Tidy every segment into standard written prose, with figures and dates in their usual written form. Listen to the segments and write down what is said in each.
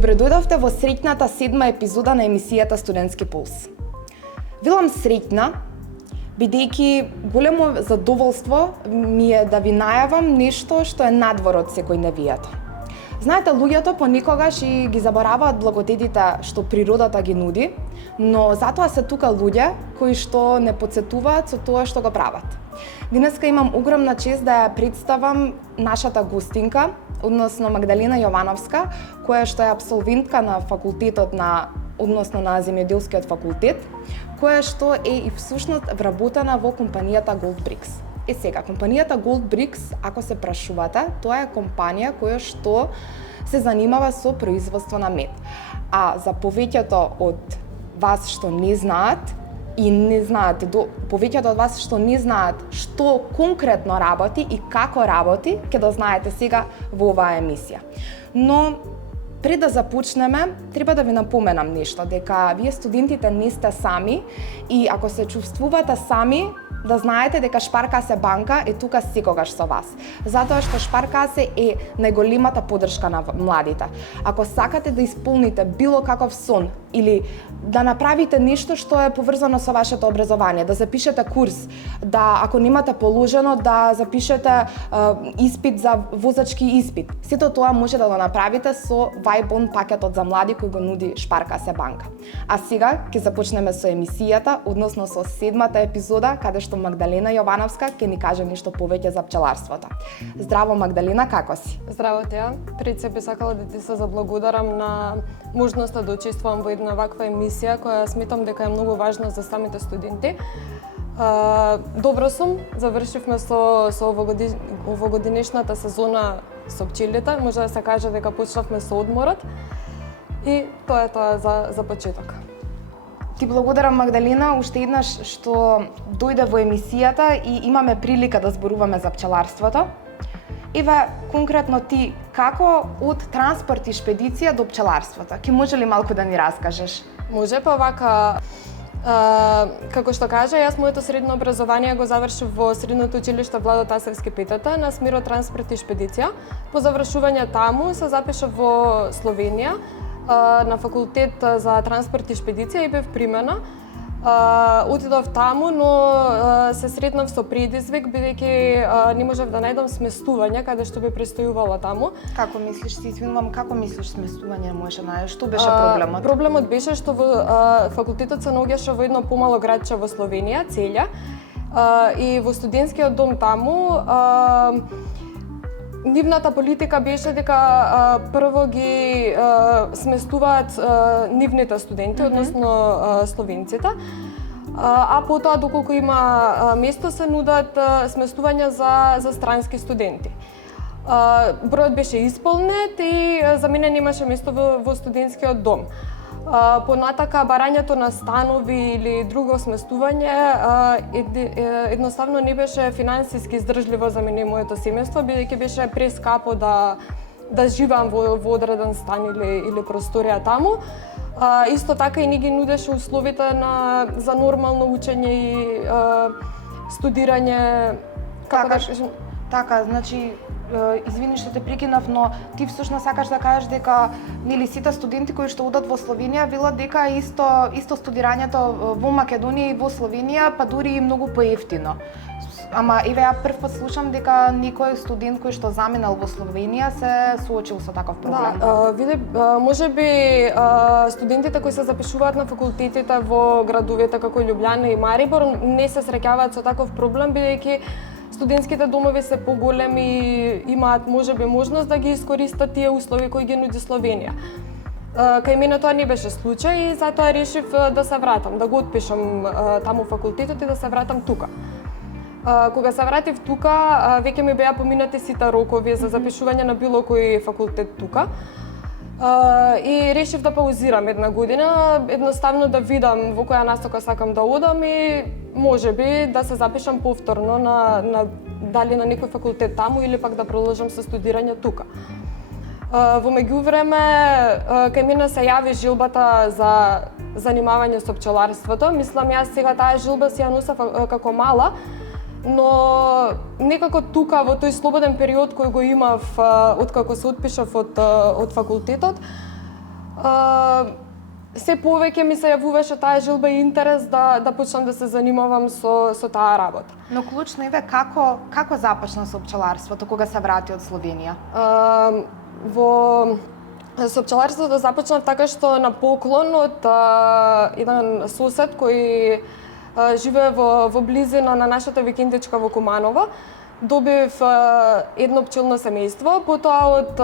Добре дојдовте во среќната 7 епизода на емисијата Студентски пулс. Билам среќна, бидејќи големо задоволство ми е да ви најавам нешто што е надвор од секој невијата. Знаете, луѓето понекогаш и ги забораваат благодетите што природата ги нуди, но затоа се тука луѓе кои што не потсетуваат со тоа што го прават. Денеска имам огромна чест да ја представам нашата гостинка, односно Магдалина Јовановска, која што е апсолвентка на факултетот односно на земјоделскиот факултет, која што е и всушност вработена во компанијата Goldbricks. Сега, компанијата Goldbricks, ако се прашувате, тоа е компанија која што се занимава со производство на мед. А за повеќето од вас што не знаат, повеќето од вас што не знаат што конкретно работи и како работи, ќе да знаете сега во оваа емисија. Но пред да започнеме, треба да ви напоменам нешто, дека вие студентите не сте сами и ако се чувствувате сами, да знаете дека Шпаркасе банка е тука секогаш со вас. Затоа што Шпаркасе е најголемата поддршка на младите. Ако сакате да исполните било каков сон или да направите нешто што е поврзано со вашето образование, да запишете курс, да ако немате положено да запишете испит за возачки испит. Сето тоа може да го направите со Vibe пакетот за млади кој го нуди Шпаркасе банка. А сега ќе започнеме со емисијата, односно со 7-та епизода, каде што Магдалина Јовановска ќе ни каже нешто повеќе за пчеларството. Здраво Магдалина, како си? Здраво Теја, пред се би сакала да ти се заблагодарам на можноста да учествувам во една ваква емисија која сметам дека е многу важна за самите студенти. Добро сум, завршивме со овогодинешната сезона со пчелите, може да се каже дека почнавме со одморот и тоа е тоа за почеток. Ти благодарам Магдалина уште еднаш што дојде во емисијата и имаме прилика да зборуваме за пчеларството. Еве, конкретно ти, како од транспорт и шпедиција до пчеларството? Ке може ли малку да ни раскажеш? Може, па вака, како што кажа, јас моето средно образование го завршив во Средното училиште Владо Тасевски ПТТ на смерот транспорт и шпедиција. По завршување таму се запишав во Словенија на факултет за транспорт и шпедиција и бев примена. Отидов таму, но се сретнав со предизвик, бидејќи не можев да најдам сместување каде што би престојувала таму. Како мислиш, ти извинувам, како мислиш сместување можеш да најдеш? Што беше проблемот? Проблемот беше што факултетот се наоѓаше во едно помало градче во Словенија, Целја, и во студентскиот дом таму нивната политика беше дека прво ги сместуваат нивните студенти, односно словенците, а потоа доколку има место се нудат сместувања за странски студенти. Бројот беше исполнет и за мене немаше место во студентскиот дом. Понатака барањето на станови или друго сместување едноставно не беше финансиски издржливо за мене и моето семејство, бидејќи беше прескапо да живеам во одреден стан или просторија таму. Исто така и не ги нудеше условите за нормално учење и студирање. Така, значи, извини што те прекинав, но ти всушност сакаш да кажеш дека нели сите студенти кои што одат во Словенија велат дека исто студирањето во Македонија и во Словенија, па дури и многу поевтино. Ама еве ја прв пат слушам дека некој студент кој што заминал во Словенија се соочил со таков проблем. Да, види, можеби студентите кои се запишуваат на факултетите во градовите како Љубљана и Марибор не се среќаваат со таков проблем, бидејќи студентските домови се поголеми и имаат можеби можност да ги искористат тие услови кои ги нуди Словенија. Кај мене тоа не беше случај и затоа решив да се вратам, да го отпишам таму факултетот и да се вратам тука. Кога се вратив тука, веќе ми беа поминати сите рокови за запишување на било кој факултет тука. И решив да паузирам една година, едноставно да видам во која насока сакам да одам и можеби да се запишам повторно дали на некој факултет таму или пак да продолжам со студирање тука. Во меѓувреме, кај мене се јави жилбата за занимавање со пчеларството. Мислам, јас сега таа жилба си ја носев како мала, но некако тука во тој слободен период кој го имав откако се отпишав од факултетот, Се повеќе ми се јавуваше таа желба и интерес да почнам да се занимавам со таа работа. Но клучно е како започна со пчеларството кога се врати од Словенија? Со пчеларството започнав така што на поклон од еден сосед кој живее во близина на нашата викендичка во Куманово, добив едно пчелно семејство, потоа од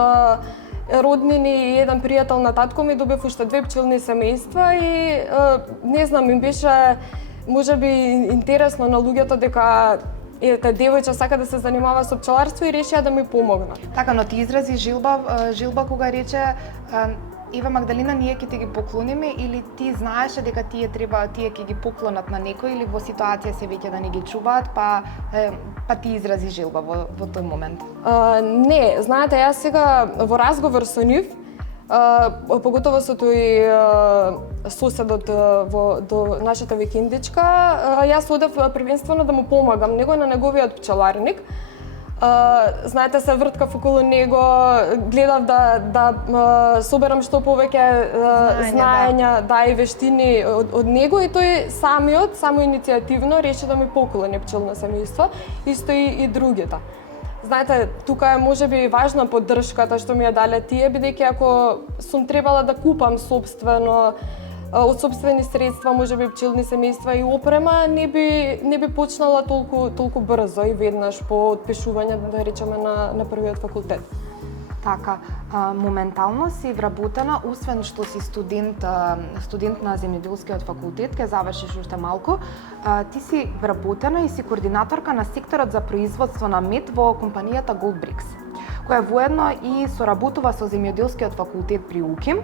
роднини и еден пријател на татко ми добив уште 2 пчелни семејства и не знам, им беше можеби интересно на луѓето дека девојче сака да се занимава со пчеларство и решија да ми помогнат. Така, но ти изрази жилба кога рече Ева Магдалина, ние ќе ти ги поклониме, или ти знаеше дека тие ќе ги поклонат на некој, или во ситуација се веќе да не ги чуваат, па ти изрази жилба во тој момент? Не, знаете, јас сега во разговор со нив, поготово со тој соседот до нашата викендичка, јас одев првенствено да му помагам него на неговиот пчеларник. Знаете, се врткав околу него, гледав да соберам што повеќе знаења, и вештини од него, и тој самоиницијативно реши да ми поклони пчелно семејство, исто и другите. Знаете, тука е можеби важна поддршката што ми ја дале тие, бидејќи ако сум требала да купам од сопствени средства, можеби пчелни семејства и опрема, не би почнала толку брзо и веднаш по отпишување, да речеме, на првиот факултет. Така, моментално си вработена, освен што си студент на земјоделскиот факултет, ќе завршиш уште малку, ти си вработена и си координаторка на секторот за производство на мед во компанијата Goldbricks, која воедно и соработува со земјоделскиот факултет при УКИМ.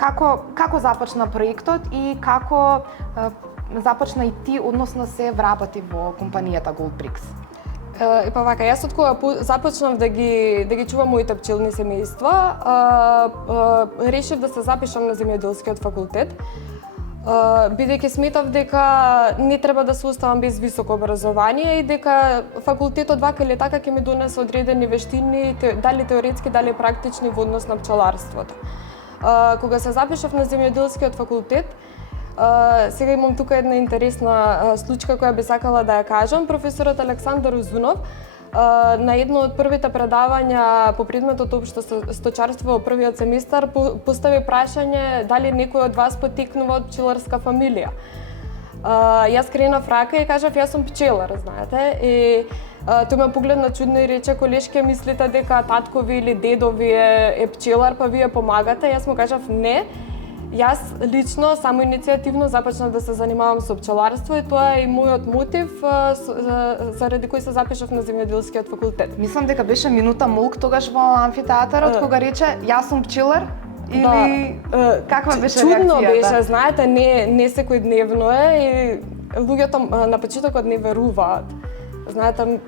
Како започна проектот и како започна и ти, односно се вработи во компанијата Goldbricks? Па вака, јас од кога започнав да ги чувам моите пчелни семејства, решив да се запишам на земјоделскиот факултет, бидејќи сметав дека не треба да се оставам без високо образование и дека факултетот вака или така ќе ми донесе одредени вештини, дали теоретски, дали практични во однос на пчеларството. Кога се запишав на земјоделскиот факултет, сега имам тука една интересна случка која би сакала да ја кажам. Професорот Александар Узунов на едно од првите предавања по предметот општо сточарство во првиот семестар постави прашање дали некој од вас потекнува од пчеларска фамилија. Јас кренав рака и кажав јас сум пчелар, знаете, и тој ме погледна чудно и рече: колешке, мислите дека таткови или дедови е пчелар, па вие помагате? Јас му кажав не. Јас лично, самоиницијативно започнав да се занимавам со пчеларство и тоа е и мојот мотив заради кој се запишав на земјоделскиот факултет. Мислам дека беше минута молк тогаш во амфитеатарот кога рече јас сум пчелар. Или каква беше реакцијата? Чудно беше, знаете, не секојдневно е и луѓето на почетокот не веруваат. Знаете,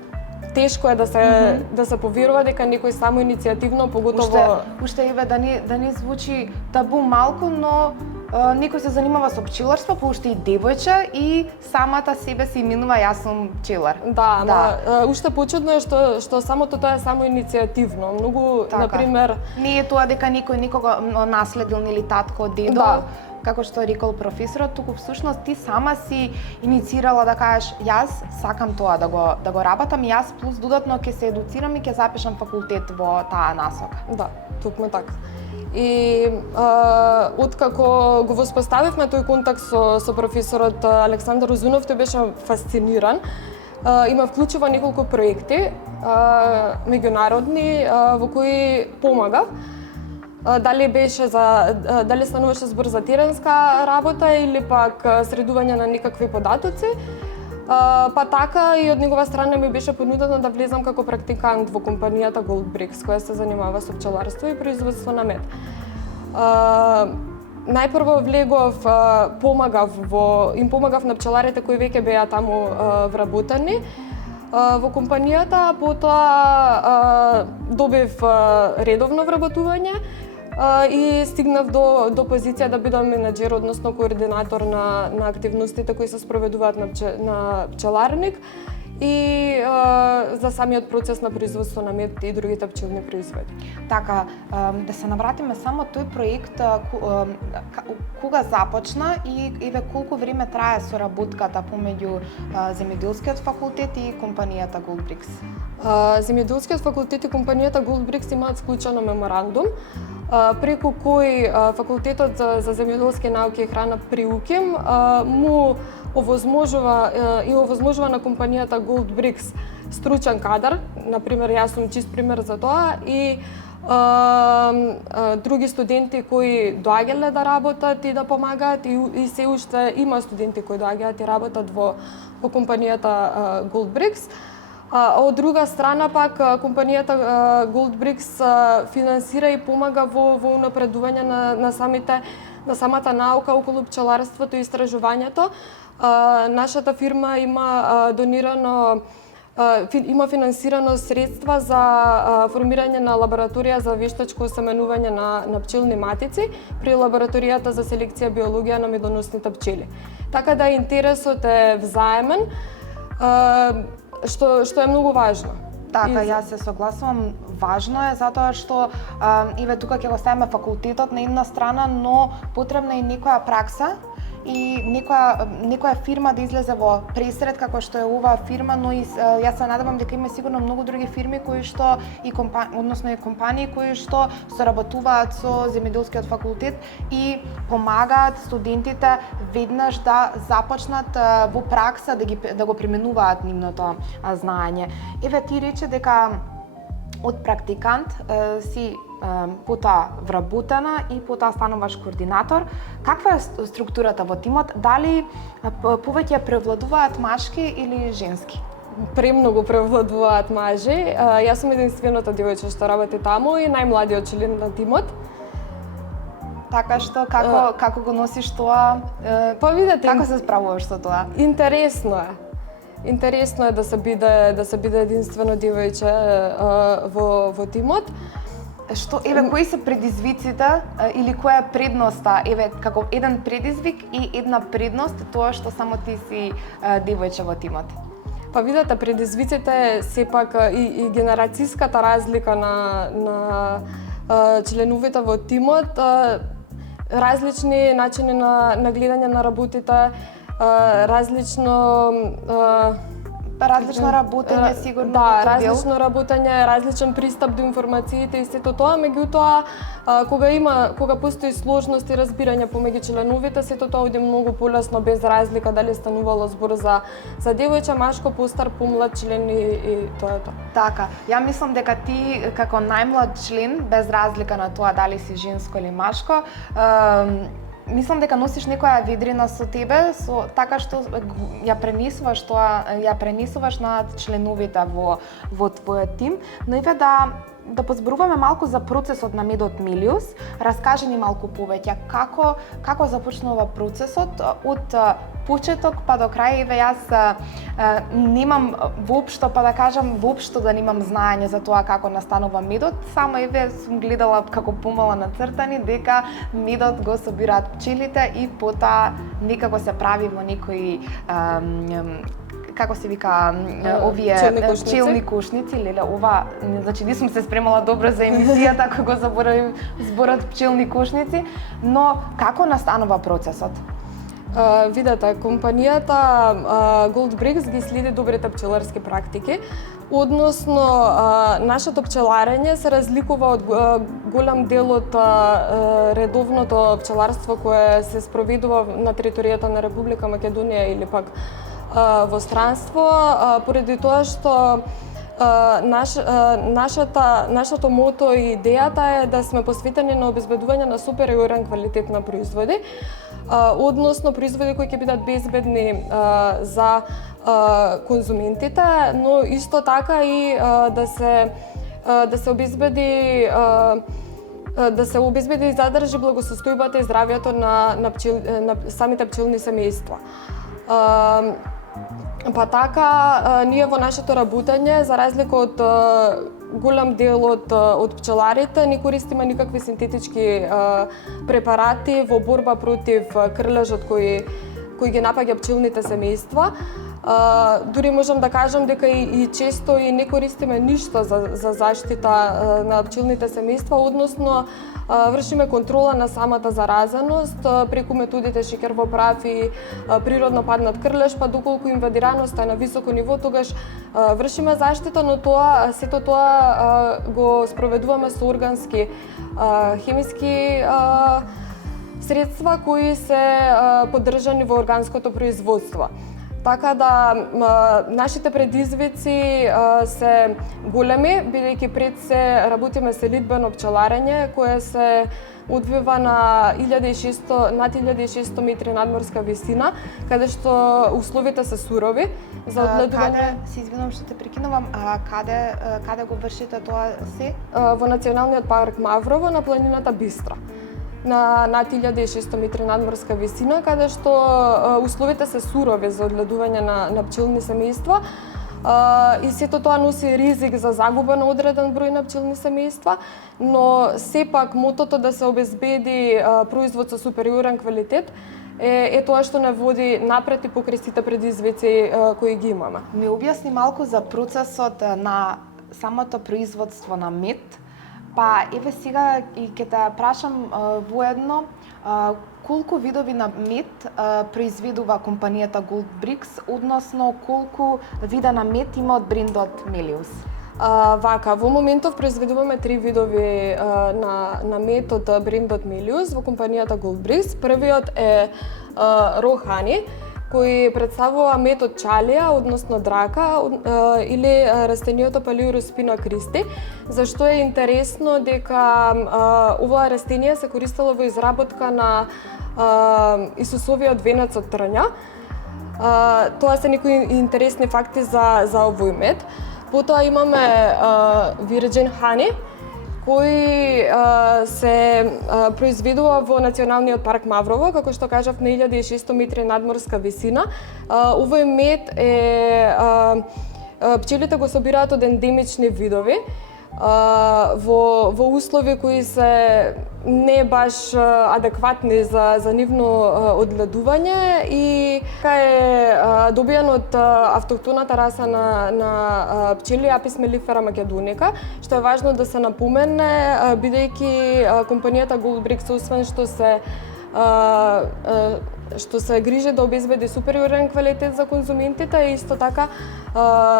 тешко е да се поверува дека некој самоиницијативно, поготово уште еве да не звучи табу малку, но некој се занимава со пчеларство, па уште и девојче и самата себе се именува јас сум пчелар. Да. Уште почудно е што самото тоа е самоиницијативно. Многу, така, например, не е тоа дека некој никого наследил или татко, дедо. Да. Како што рекол професорот, туку всушност ти сама си инициирала да кажеш јас сакам тоа да го работам, јас плюс додатно ќе се едуцирам и ќе запишам факултет во таа насока. Да, токму така. И откако го воспоставивме тој контакт со професорот Александар Узунов, тој беше фасциниран. Има вклучува неколку проекти меѓународни во кои помагав. Дали стануваше збор за теренска работа или пак средување на некакви податоци. Па така и од негова страна ми беше понудено да влезам како практикант во компанијата Goldbricks, која се занимава со пчеларство и производство на мед. Најпрво влегов, им помагав на пчеларите кои веќе беа таму вработени во компанијата, потоа добив редовно вработување и стигнав до позиција да бидам менаџер, односно координатор на активностите кои се спроведуваат на пчеларник и за самиот процес на производство на мед и другите пчелни производи. Така, да се навратиме само тој проект кога започна и еве колку време трае соработката помеѓу земјоделскиот факултет и компанијата Goldbricks? Земјоделскиот факултет и компанијата Goldbricks имаат склучено меморандум преку кој факултетот за земјоделски науки и храна при УКИМ му овозможува на компанијата Goldbricks стручен кадар, например јас сум чист пример за тоа, и други студенти кои доаѓале да работат и да помагаат, и се уште има студенти кои доаѓаат и работат во компанијата Goldbricks. Од друга страна пак компанијата Goldbricks финансира и помага во унапредување на самата наука околу пчеларството и истражувањето. Нашата фирма има има финансирано средства за формирање на лабораторија за вештачко осеменување на пчелни матици при лабораторијата за селекција биологија на медоносните пчели. Така да интересот е взаемен, што е многу важно. Така, јас се согласувам. Важно е затоа што еве тука ќе го ставиме факултетот на една страна, но потребна е некоја пракса и некоја фирма да излезе во пресред како што е оваа фирма, но и јас се надевам дека има сигурно многу други фирми кои што и компании кои што соработуваат со земјоделскиот факултет и помагаат студентите веднаш да започнат во пракса да го применуваат нивното знаење. Еве ти рече дека од практикант си потоа вработена и потоа стануваш координатор. Каква е структурата во тимот? Дали повеќе превладуваат машки или женски? Премногу превладуваат мажи. Јас сум единствената девојче што работи таму и најмладиот член на тимот. Така што како го носиш тоа? Па видете, како се справуваш со тоа? Интересно е. Интересно е да се биде единствено девојче во тимот. Кои се предизвиците или која е предноста, како еден предизвик и една предност тоа што само ти си девојче во тимот? Па видете, предизвиците сепак и генерацијската разлика на членовите во тимот, различни начини на гледање на работите, различно работење сигурно. Да, различно работење, различен пристап до информациите и сето тоа, меѓутоа кога постои сложност и разбирање помеѓу членовите, сето тоа оди многу полесно без разлика дали станувало збор за девојче, машко, постар, помлад член и тоа е тоа. Така, ја мислам дека ти како најмлад член, без разлика на тоа дали си женско или машко, мислам дека носиш некоја ведрина со тебе, така што ја пренесуваш на членовите во твојот тим, но еве да позборуваме малку за процесот на Медот Мелиус. Раскажи ни малку повеќе како започнува процесот од почеток па до крај. Еве јас немам воопшто, па да кажам воопшто да немам знаење за тоа како настанува медот, само еве сум гледала како помала нацртани дека медот го собираат пчелите и потоа некако се прави во некои како се вика овие пчелни кошници, леле, ова, значи не сум се спремала добро за емисијата, ако го заборавим зборот пчелни кошници, но како настанува процесот? Видете, компанијата Goldbricks ги следи добрите пчеларски практики, односно нашето пчеларење се разликува од голем дел од редовното пчеларство кое се спроведува на територијата на Република Македонија или пак во странство, поради тоа што нашето мото и идејата е да сме посветени на обезбедување на супериорен квалитет на производи, односно производи кои ќе бидат безбедни за конзументите, но исто така и да се обезбеди и задржи благосостојбата и здравјето на самите пчелни семејства. Па така, ние во нашето работење, за разлика од голем дел од пчеларите, не користиме никакви синтетички препарати во борба против крлежот кој кои ги напаѓа пчелните семејства. Дури можам да кажам дека и често и не користиме ништо за заштита на пчелните семејства, односно вршиме контрола на самата заразеност преку методите шеќер во прав и природно паднат крлеш, па доколку инвадираноста е на високо ниво, тогаш вршиме заштита, но сето тоа го спроведуваме со органски хемиски средства кои се поддржани во органското производство. Така да нашите предизвици се големи, бидејќи пред се работиме селидбено пчеларење кое се одвива на над 1600 метри надморска висина, каде што условите се сурови за одгледување. Каде, се извинувам што те прекинувам, каде го вршите тоа се? Во Националниот парк Маврово на планината Бистра, на над 1600 метри надморска висина, каде што условите се сурови за одгледување на пчелни семејства и сето тоа носи ризик за загуба на одреден број на пчелни семејства, но сепак мотото да се обезбеди производ со супериорен квалитет е тоа што не води напред и покрај сите предизвици кои ги имаме. Ми објасни малку за процесот на самото производство на мед. Па еве сега и ќе те прашам воедно колку видови на мед произведува компанијата Goldbrix, односно колку вида на мед има од брендот Melius? Вака, во моментов произведуваме 3 видови на мед од брендот Melius во компанијата Goldbrix. Првиот е Raw Honey, кој представува мед од чалија, односно драка, или растениото Paleospina christi. Зашто е интересно дека оваа растение се користело во изработка на Исусовиот венец од трња. Тоа се некои интересни факти за овој мед. Потоа имаме Virgin Honey, кој се произведува во Националниот парк Маврово, како што кажав, на 1600 метри надморска висина. Овој мед пчелите го собираат од ендемични видови во услови кои се не баш адекватни за нивно одгледување и е добиен од автохтоната раса на пчели Apis mellifera macedonica, што е важно да се напомене, бидејќи компанијата Goldbrix, освен што се грижи да обезбеди супериорен квалитет за конзументите, исто така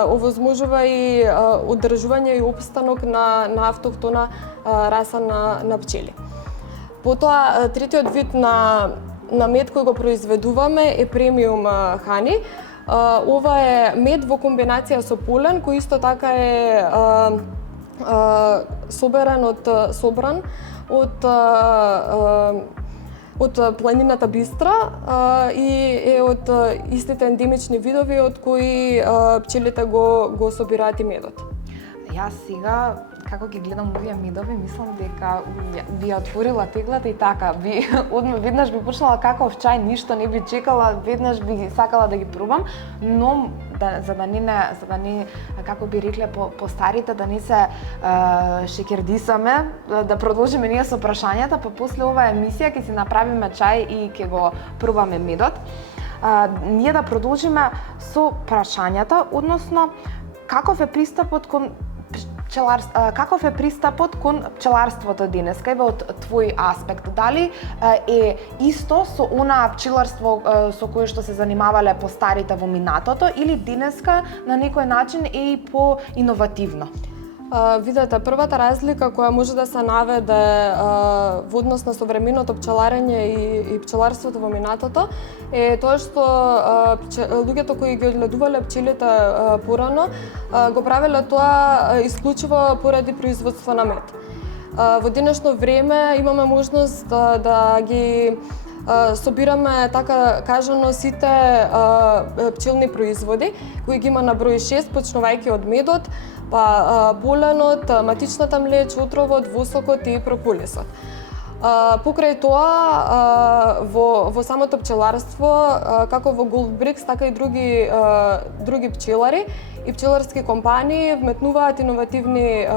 овозможува и одржување и опстанок на автохтона раса на пчели. Потоа, третиот вид на мед кој го произведуваме е премиум хани. Ова е мед во комбинација со полен, кој исто така е собран од планината Бистра и е од истите ендемични видови од кои пчелите го собираат и медот. Јас сега, како ги гледам овие медови, мислам дека би отворила теглата и така, веднаш би почнала каков чај, ништо не би чекала, веднаш би сакала да ги пробам, но за да не како би рекле по старите, да не се шекердисаме, да продолжиме ние со прашањата, па после оваа емисија ќе си направиме чај и ќе го пробаме медот. Ние да продолжиме со прашањата, односно каков е пристапот кон пчеларството денеска, еве од твој аспект? Дали е исто со онаа пчеларство со кое што се занимавале по старите во минатото, или денеска на некој начин е и по-иновативно? Видете, првата разлика која може да се наведе во однос на современото пчеларење и пчеларството во минатото е тоа што луѓето кои ги одгледувале пчелите порано го правеле тоа исклучиво поради производство на мед. Во денешно време имаме можност да ги собираме, така кажано, сите пчелни производи кои ги има на број 6, почнувајќи од медот, па поленот, матичната млеч, отровот, восокот и прополисот. Покрај тоа, во самото пчеларство, како во Goldbrix, така и други пчелари и пчеларски компании вметнуваат иновативни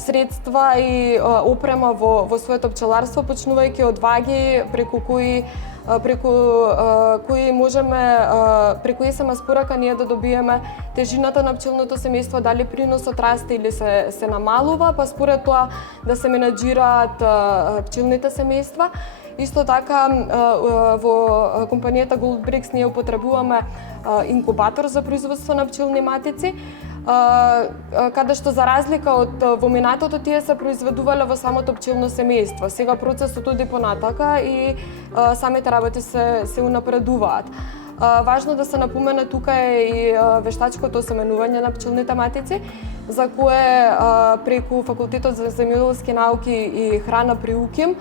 средства и опрема во своето пчеларство, почнувајќи од ваги преку кои СМ спорака ние да добиеме тежината на пчелното семејство, дали приносот расте или се намалува, па според тоа да се менаџираат пчелните семејства. Исто така во компанијата Goldbricks ние употребуваме инкубатор за производство на пчелни матици, каде што за разлика од во минатото тие се произведувале во самото пчелно семејство. Сега процесот оди понатака и самите работи се унапредуваат. Важно да се напомене тука е и вештачкото осеменување на пчелните матици, за кое преку Факултетот за земјоделски науки и храна при УКИМ,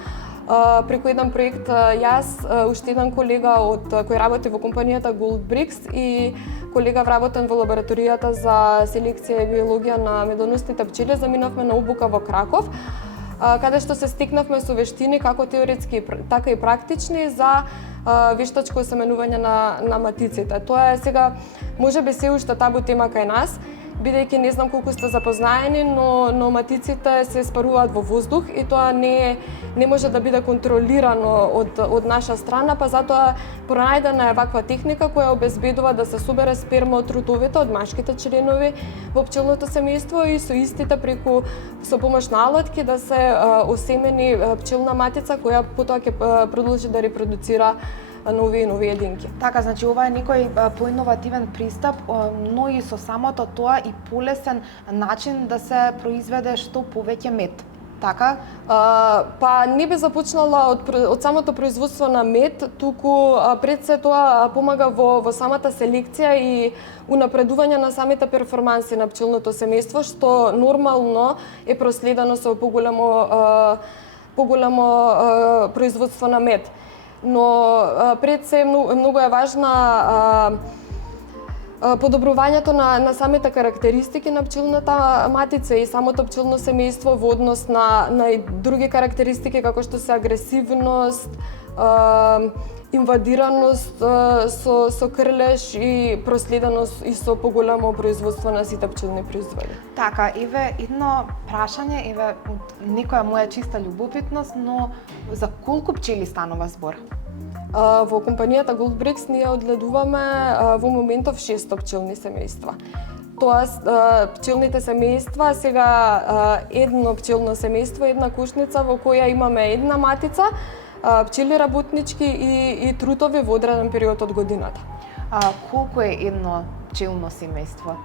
преку еден проект јас, уште еден колега кој работи во компанијата Goldbricks и колега вработен во лабораторијата за селекција и биологија на медоносните пчели, заминавме на обука во Краков, каде што се стекнавме со вештини како теоретски, така и практични за вештачко осеменување на матиците. Тоа е сега можеби се уште табу тема кај нас, бидејќи не знам колку сте запознаени, но матиците се спаруваат во воздух и тоа не може да биде контролирано од наша страна, па затоа пронајдена е ваква техника која обезбедува да се собере сперма од трутовите од машките членови во пчелното семејство и со истите со помош на алатки да се осемени пчелна матица која потоа ќе продолжи да репродуцира нови единки. Така, значи ова е некој поиновативен пристап, но и со самото тоа и полесен начин да се произведе што повеќе мед. Така? Па не би започнала од самото производство на мед, туку пред се тоа помага во самата селекција и унапредување на самите перформанси на пчелното семејство, што нормално е проследено со поголемо производство на мед. Но пред се многу е важна подобрувањето на самите карактеристики на пчелната матица и самото пчелно семејство во однос на други карактеристики како што се агресивност, инвадираност со крлеж и проследеност и со поголемо производство на сите пчелни производи. Така, еве едно прашање, еве некоја моја чиста љубопитност, но за колку пчели станува збор? Во компанијата Goldbricks ние одгледуваме во моментов 600 пчелни семејства. Тоест, пчелните семејства, сега едно пчелно семејство, една кушница во која имаме една матица, пчели работнички и трутови во одреден период од годината. Колку е едно пчелно семејство?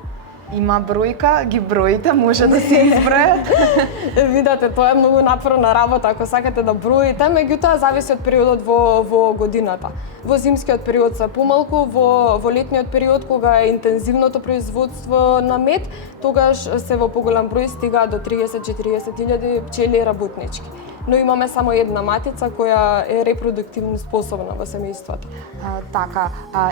Има бројка, ги броите, може да се избројат? Видете, тоа е многу напорна работа ако сакате да броите, меѓутоа зависи од периодот во годината. Во зимскиот период се помалку, во летниот период кога е интензивното производство на мед, тогаш се во поголем број стига до 30-40 пчели работнички. Но имаме само една матица која е репродуктивно способна во семејството. Така,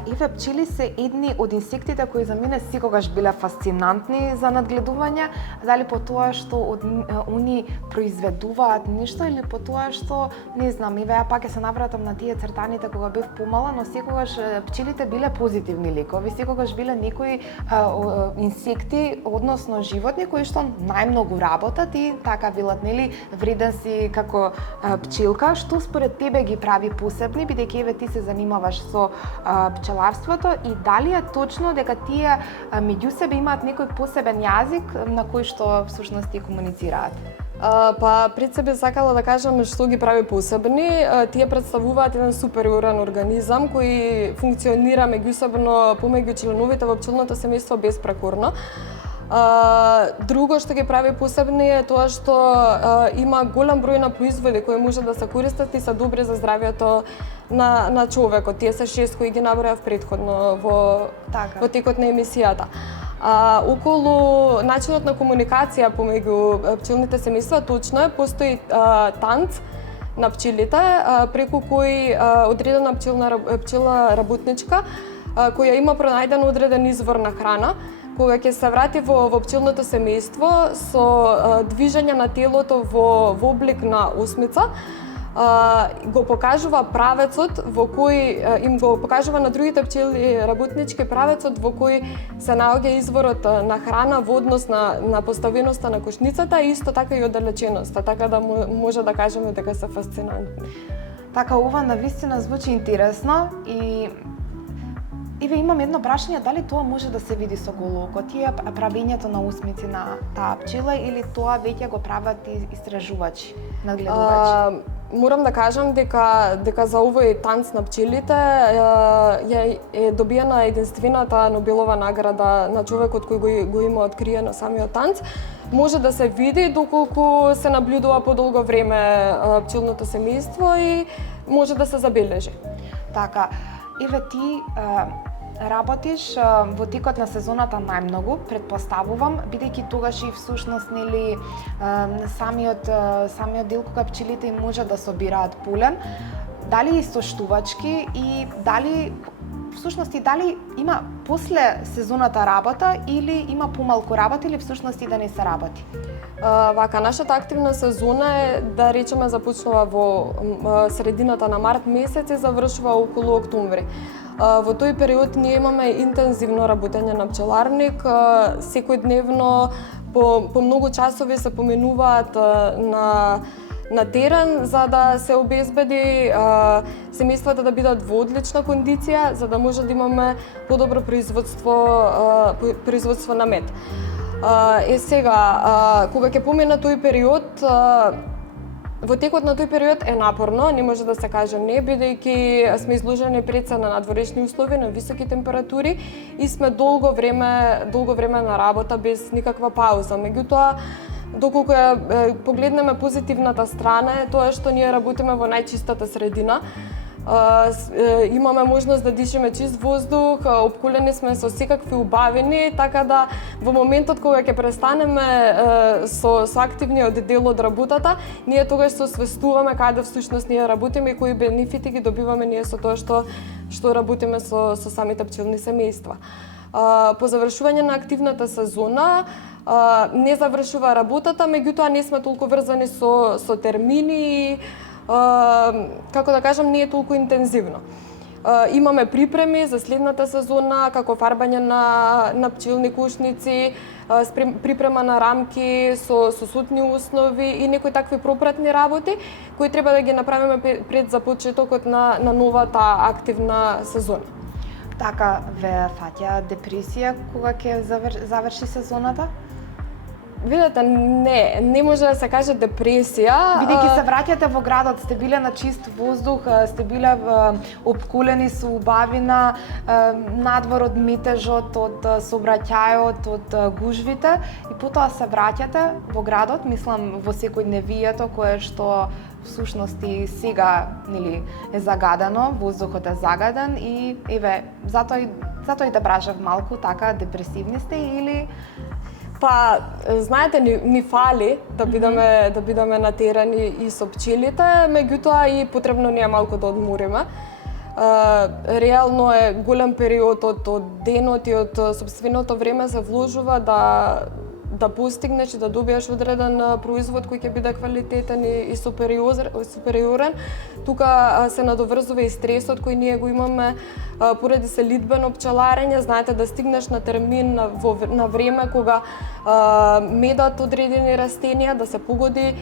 еве пчели се едни од инсектите кои за мене секогаш биле фасцинантни за надгледување, дали по тоа што они произведуваат нешто или по тоа што, не знам, еве ја пак ќе се навратам на тие цртаните кога бев помала, но секогаш пчелите биле позитивни ликови, секогаш биле некои инсекти, односно животни кои што најмногу работат и така велат, нели, вреден си како пчелка. Што според тебе ги прави посебни, бидејќи еве ти се занимаваш со пчеларството, и дали е точно дека тие меѓу себе имаат некој посебен јазик на кој што всушност ти комуницираат? Па пред себе сакала да кажам што ги прави посебни. Тие представуваат еден супериорен организам кој функционира меѓусебно помеѓу членовите во пчелното семејство безпрекорно. Друго што ги прави посебни е тоа што има голем број на производи кои може да се користат и се добри за здравјето на човекот. Тие се 6 кои ги набројав претходно во текот на емисијата. Околу начинот на комуникација помеѓу пчелните семејства, точно е, постои танц на пчелите, преку кој одредена пчела работничка која има пронајден одреден извор на храна, кога ќе се врати во пчелното семејство со движење на телото во облик на осмица, го покажува правецот во кој им го покажува на другите пчели работнички правецот во кој се наоѓа изворот на храна во однос на поставеноста на кошницата и исто така и оддалеченоста, така да може да кажеме дека се фасцинантни. Така, ова навистина звучи интересно и Еве, имам едно прашање, дали тоа може да се види со голо око? Тие правењето на усмици на таа пчела или тоа веќе го прават и истражувачи, надгледувачи? Морам да кажам дека за овој танц на пчелите е добиена единствената Нобелова награда на човекот кој го има откриено самиот танц. Може да се види доколку се наблюдува подолго време пчелното семејство и може да се забележи. Така, еве ти работиш во текот на сезоната најмногу, претпоставувам, бидејќи тогаш и всушност нели самиот дел кога пчелите им може да собираат пулен, дали и со штувачки и дали всушност и дали има после сезоната работа или има помалку работа или всушност и да не се работи? Вака, нашата активна сезона е, да речеме, започнува во средината на март месец и завршува околу октомври. Во тој период ние имаме интензивно работење на пчеларник, секојдневно по многу часови се поминуваат на терен за да се обезбеди семејствата да бидат во одлична кондиција, за да може да имаме подобро производство на мед. Сега, кога ќе помине тој период, во текот на тој период е напорно, не може да се каже не, бидејќи сме изложени пред се на надворешни услови, на високи температури и сме долго време на работа без никаква пауза. Меѓутоа, доколку ја погледнеме позитивната страна е тоа што ние работиме во најчистата средина. Имаме можност да дишеме чист воздух, опколени сме со секакви убавини, така да во моментот кога ќе престанеме со активниот дел од работата, ние тогаш се освестуваме каде всушност ние работиме и кои бенефити ги добиваме ние со тоа што работиме со самите пчелни семејства. По завршување на активната сезона не завршува работата, меѓутоа не сме толку врзани со термини, како да кажам, не е толку интензивно. Имаме припреми за следната сезона, како фарбање на пчелни кошници, припрема на рамки со сутни основи и некои такви пропратни работи кои треба да ги направиме пред започетокот на новата активна сезона. Така, ве фаќа депресија кога ќе заврши сезоната? Видете, не може да се каже депресија. Бидејќи се враќате во градот, сте биле на чист воздух, сте биле опкулени со убавина, надвор од метежот, од сообраќајот, од гужвите и потоа се враќате во градот, мислам во секојдневието кое што всушност и сега нели е загадено, воздухот е загаден и еве затоа и да прашав малку, така депресивни сте или Па, знаете, ни фали да бидеме на терен и со пчелите, меѓутоа и потребно ни е малку да одмориме. Реално е голем период од денот и од сопственото време се вложува да постигнеш и да добиеш одреден производ кој ќе биде квалитетен и супериорен. Тука се надоврзува и стресот кој ние го имаме поради селидбено пчеларење. Знаете, да стигнеш на термин на време кога медат одредени растенија, да се погоди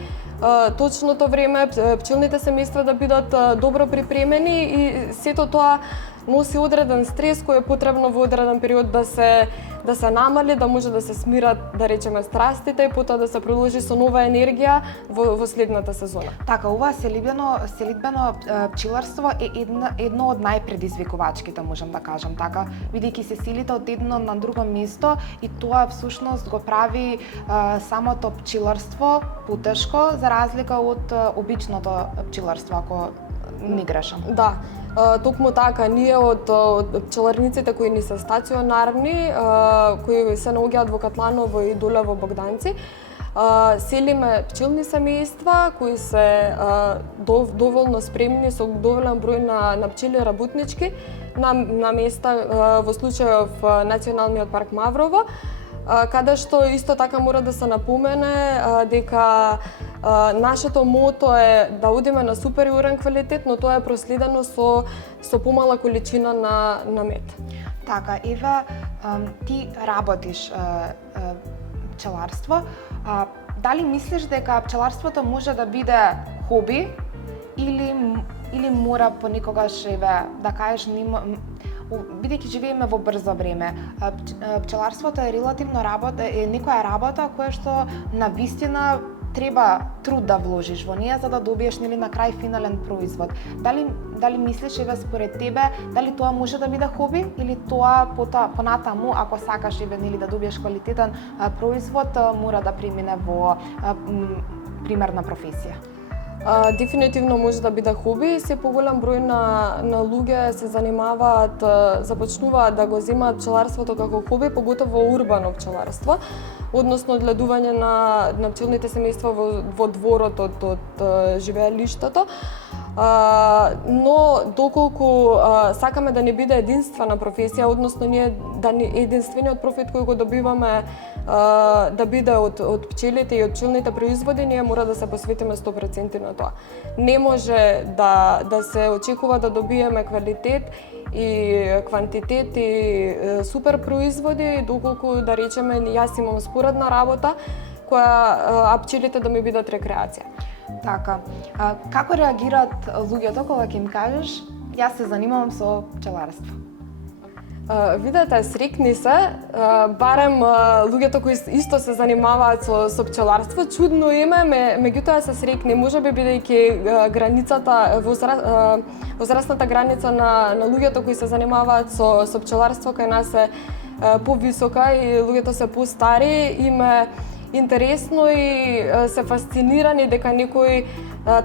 точното време, пчелните семејства да бидат добро припремени и сето тоа носи одреден стрес кој е потребно во одреден период да се намали, да може да се смират, да речеме, страстите и потоа да се продолжи со нова енергија во следната сезона. Така, ова селидбено пчеларство е едно од најпредизвикувачките, можам да кажам така, бидејќи се селите од едно на друго место и тоа всушност го прави самото пчеларство потешко за разлика од обичното пчеларство, ако не грешам. Да. Токму така, ние од пчеларниците кои ни се стационарни, кои се наоѓаат во Катланово и доле во Богданци, селиме пчелни семејства кои се доволно спремни со доволен број на пчели работнички на места, во случајов Националниот парк Маврово, каде што исто така мора да се напомене дека нашето мото е да одиме на супериорен квалитет, но тоа е проследено со помала количина на мед. Така, Ева, ти работиш пчеларство. Дали мислиш дека пчеларството може да биде хоби или мора понекогаш, да кажеш, бидејќи живееме во брзо време, пчеларството е релативно работа, е некоја работа која што навистина треба труд да вложиш во неја за да добиеш на крај финален производ. Дали мислиш според тебе дали тоа може да биде хоби или тоа понатаму ако сакаш да добиеш квалитетен производ мора да премине во примерна професија? Дефинитивно може да биде хоби. Се поголем број на луѓе се занимаваат, започнуваат да го земаат пчеларството како хоби, поготово урбано пчеларство, односно одгледување на пчелните семејства во дворот од живеелиштето. Но доколку сакаме да не биде единствена професија, односно ние да не единствениот профит кој го добиваме да биде од пчелите и од пчелните производи, ние мора да се посветиме 100% на тоа. Не може да се очекува да добиеме квалитет и квантитет и супер производи доколку да речеме јас имам споредна работа која пчелите да ми бидат рекреација. Така, како реагираат луѓето кога ќе им кажеш јас се занимавам со пчеларство? Видете, срекни се, барем луѓето кои исто се занимаваат со пчеларство, чудно име, меѓутоа се срекни, можеби бидејќи границата, возрастната граница на луѓето кои се занимаваат со пчеларство кај нас е повисока и луѓето се постари, име интересно и се фасцинирани дека некој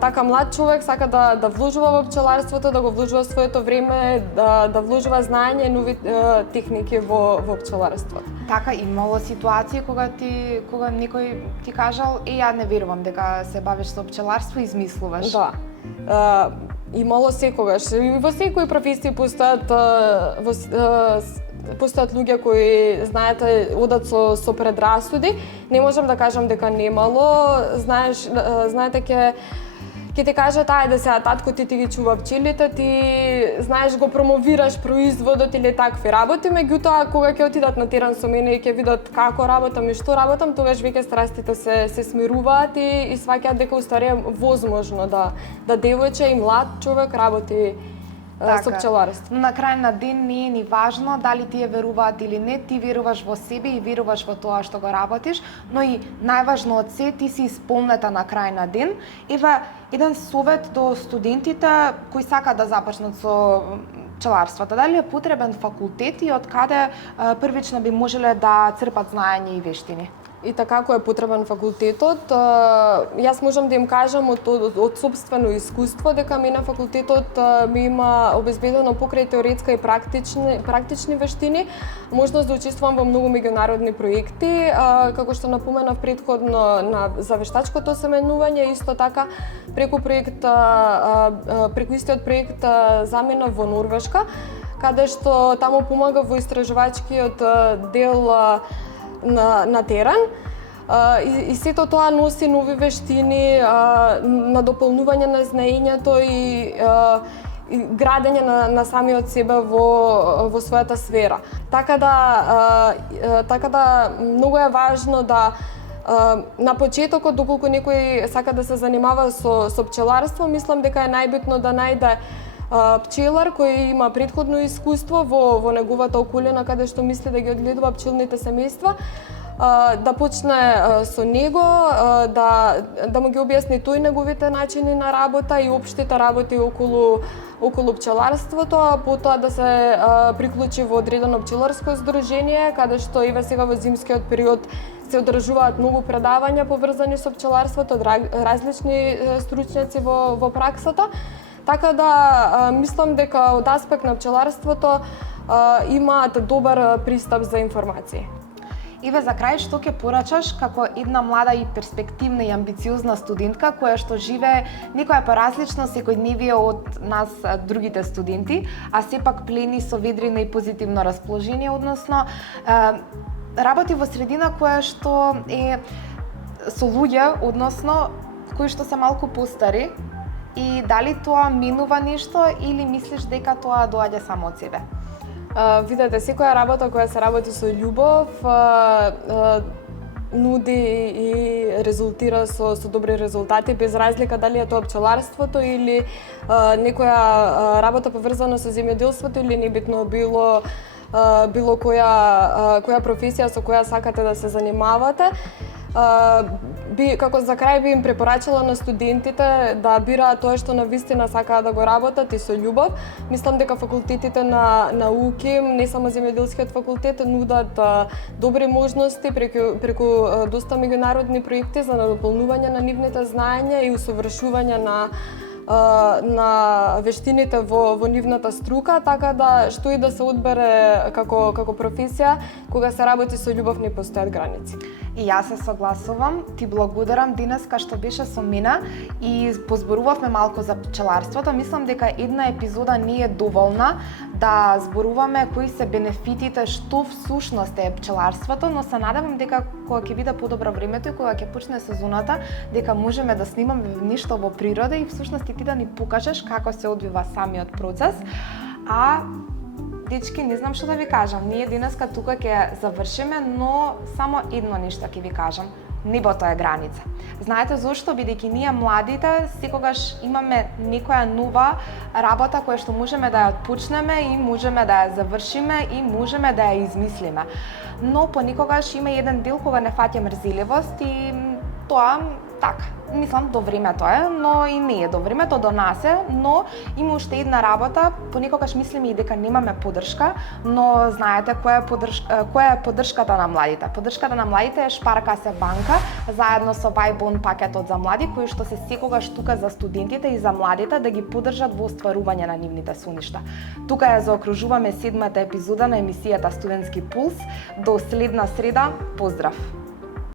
така млад човек сака да вложува во пчеларството, да го вложува своето време, да вложува знаење и нови техники во пчеларството. Така, имало ситуации кога некој ти кажал ја не верувам дека се бавиш со пчеларство и измислуваш. Да. Имало секогаш. И во секој професија постојат луѓе кои, знаете, одат со предрасуди. Не можам да кажам дека немало. Знаете, ќе ти кажат, ајде сега татко ти ги чува пчелите, ти знаеш го промовираш производот или такви работи, меѓутоа кога ќе отидат на терен со мене и ќе видат како работам и што работам, тогаш веќе страстите се смируваат и сваќаат дека устари е возможно да девојче и млад човек работи со пчеларство. На крај на ден не е ни важно дали тие веруваат или не, ти веруваш во себе и веруваш во тоа што го работиш, но и најважно од се, ти си исполнета на крај на ден. Ева, еден совет до студентите кои сакаат да започнат со пчеларството. Дали е потребен факултет и од каде првично би можеле да црпат знаење и вештини? И така како е потребен факултетот, јас можам да им кажам од сопствено искуство дека мене факултетот ми има обезбедено покрај теоретска и практични вештини, можност да учествувам во многу меѓународни проекти, како што напоменав претходно за вештачкото семенување, исто така преку истиот проект замена во Норвешка, каде што таму помага во истражувачкиот дел на терен и сето тоа носи нови вештини, надополнување на знаењето и градење на самиот себе во својата сфера. Така да многу е важно да на почетокот, доколку некој сака да се занимава со пчеларство, мислам дека е најбитно да најде пчелар кој има претходно искуство во неговата околина каде што мисли да ги одгледува пчелните семејства, да почне со него, да му ги објасни тој неговите начини на работа и општите работи околу пчеларството, а потоа да се приклучи во одредено пчеларско здружение, каде што еве сега во зимскиот период се одржуваат многу предавања поврзани со пчеларството од различни стручњаци во праксата. Така да мислам дека од аспект на пчеларството имаат добар пристап за информации. Еве, за крај, што ќе порачаш како една млада и перспективна и амбициозна студентка која што живее некоја поразлично секојдневие од нас другите студенти, а сепак плени со ведрина и позитивно расположение, односно работи во средина која што е со луѓе, односно кои што се малку постари, и дали тоа минува нешто или мислиш дека тоа доаѓа само од себе? Видете, секоја работа која се работи со љубов нуди и резултира со добри резултати, без разлика дали е тоа пчеларството или некоја работа поврзана со земјоделството или небитно било која професија со која сакате да се занимавате. Како за крај би им препорачала на студентите да бираат тоа што навистина сакаат да го работат и со љубов. Мислам дека факултетите на УКИМ, не само земјоделскиот факултет, нудат добри можности преку доста меѓународни проекти за надополнување на нивните знаења и усовршување на вештините во нивната струка, така да што и да се одбере како професија, кога се работи со љубов не постојат граници. И јас се согласувам. Ти благодарам денеска што беше со мене и позборувавме малку за пчеларството. Мислам дека една епизода не е доволна да зборуваме кои се бенефитите, што всушност е пчеларството, но се надевам дека кога ќе биде подобро времето и кога ќе почне сезоната, дека можеме да снимаме нешто во природа и всушност и ти да ни покажеш како се одвива самиот процес. А дечки, не знам што да ви кажам. Ние денеска тука ќе завршиме, но само едно нешто ќе ви кажам. Небото е граница. Знаете зошто? Бидејќи ние младите секогаш имаме некоја нова работа која што можеме да ја почнеме и можеме да ја завршиме и можеме да ја измислиме. Но понекогаш има еден дел кога не фаќа мрзеливост и тоа така. Мислам, до времето е, но и не е до времето, до нас е, но има уште една работа, понекогаш мислиме и дека немаме поддршка, но знаете која е поддршката на младите? Поддршката на младите е Шпарка се банка, заедно со Вајбон пакетот за млади, кои што се секогаш тука за студентите и за младите да ги поддржат во остварување на нивните соништа. Тука ја заокружуваме 7-та епизода на емисијата Студентски пулс. До следна среда, поздрав!